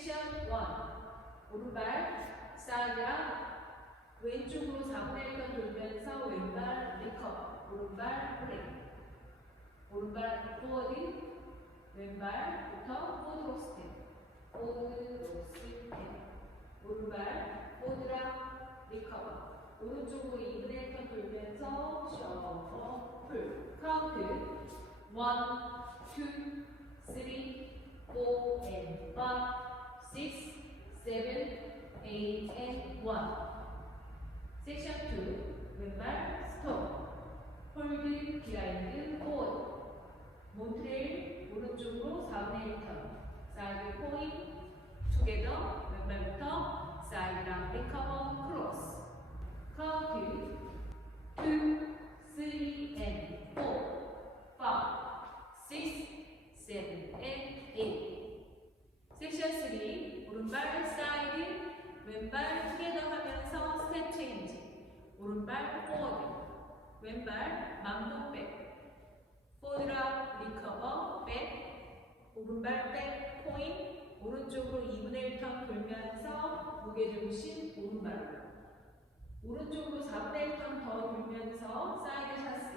섹션 1. 오른발 사이드랑 왼쪽으로 4분의 1번 돌면서 왼발 리커버. 오른발 브레이크. 오른발 포워드. 왼발부터 포드로 스텝. 포드로 스텝. 오른발 포드랑 리커버. 오른쪽으로 2분의 1번 돌면서 셔터 풀. 카운트 1, 2, 3, 4, and 5, 6, 7, 8, and 1. 섹션 2. 왼발 스톱. 홀드 비하인드 포워드. 몬트레일 오른쪽으로 4분의 1 턴. 사이드 포인트. 투게더. 왼발부터 사이드랑 리커버 크로스. 카운트 2, 3, and 4, 5, 6, 7, and 8. 섹션 3. 오른발 사이드, 왼발 투게더 하면서 스텝 체인지. 오른발 포워드, 왼발 망동백. 포드랑 리커버 백. 오른발 백 포인트. 오른쪽으로 2분의 1턴 돌면서 무게중심 오른발로. 오른쪽으로 4분의 1턴 더 돌면서 사이드 샷세.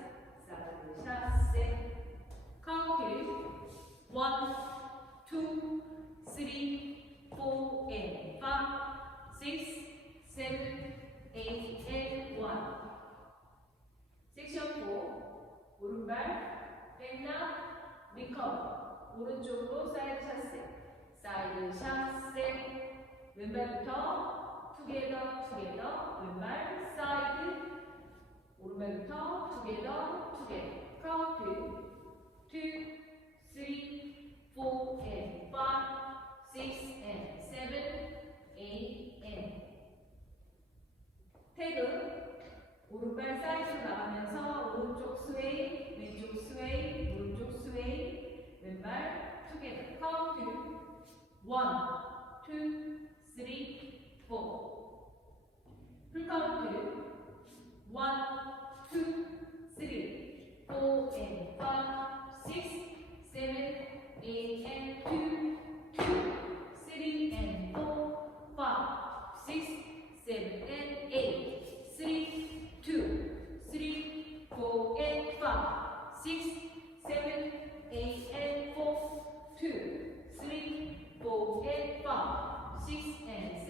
사이드 샷세. 카운트 1, 2, 3, 4, and 5, 6, 7, 8, and 1. 섹션 4. 오른발 백락 리커버. 오른쪽으로 사이드 샷세. 사이드 샷세. 왼발부터 투게더 투게더. 왼발 사이드. 오른발부터 투게더 투게더. 카운트 2, 3, 4, and 5, 6, and 7, 8, and. 태그. 오른발 사이드로 나가면서 오른쪽 스웨이, 왼쪽 스웨이, 오른쪽 스웨이, 왼발 투게더. 카운트 1, 2, 3, 4. 풀카운트 1, 2, 3, 4, and 5, 6, 7, 8, and 2, 3, and 4, 5, 6, 7, and 8, 3, 2, 3, 4, and 5, 6, 7, 8, and 4, 2, 3, 4, and 5, 6, and